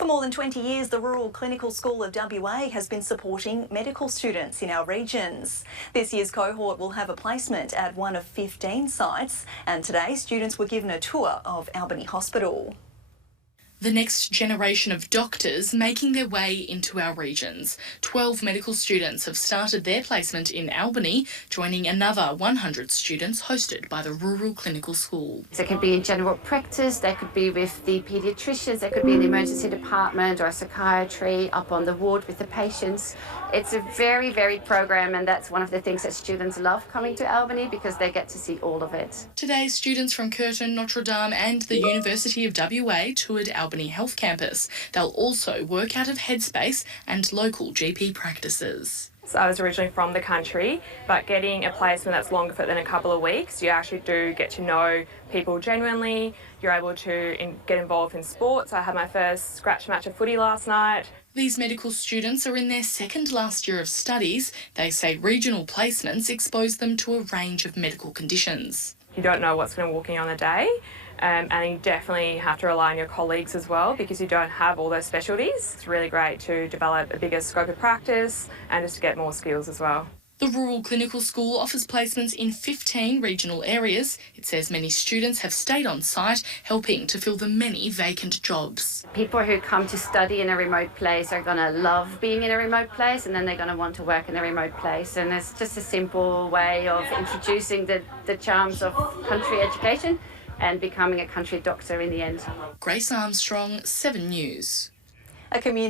For more than 20 years, the Rural Clinical School of WA has been supporting medical students in our regions. This year's cohort will have a placement at one of 15 sites, and today students were given a tour of Albany Hospital. The next generation of doctors making their way into our regions. 12 medical students have started their placement in Albany, joining another 100 students hosted by the Rural Clinical School. So it could be in general practice, they could be with the paediatricians, they could be in the emergency department or psychiatry, up on the ward with the patients. It's a very varied program, and that's one of the things that students love coming to Albany because they get to see all of it. Today, students from Curtin, Notre Dame and the University of WA toured Albany Health Campus. They'll also work out of Headspace and local GP practices. So I was originally from the country, but getting a placement that's longer than a couple of weeks, you actually do get to know people genuinely. You're able to get involved in sports. I had my first scratch match of footy last night. These medical students are in their second last year of studies. They say regional placements expose them to a range of medical conditions. You don't know what's going to walk in on the day, and you definitely have to rely on your colleagues as well because you don't have all those specialties. It's really great to develop a bigger scope of practice and just to get more skills as well. The Rural Clinical School offers placements in 15 regional areas. It says many students have stayed on site, helping to fill the many vacant jobs. People who come to study in a remote place are going to love being in a remote place, and then they're going to want to work in a remote place. And it's just a simple way of introducing the charms of country education and becoming a country doctor in the end. Grace Armstrong, 7 News. A community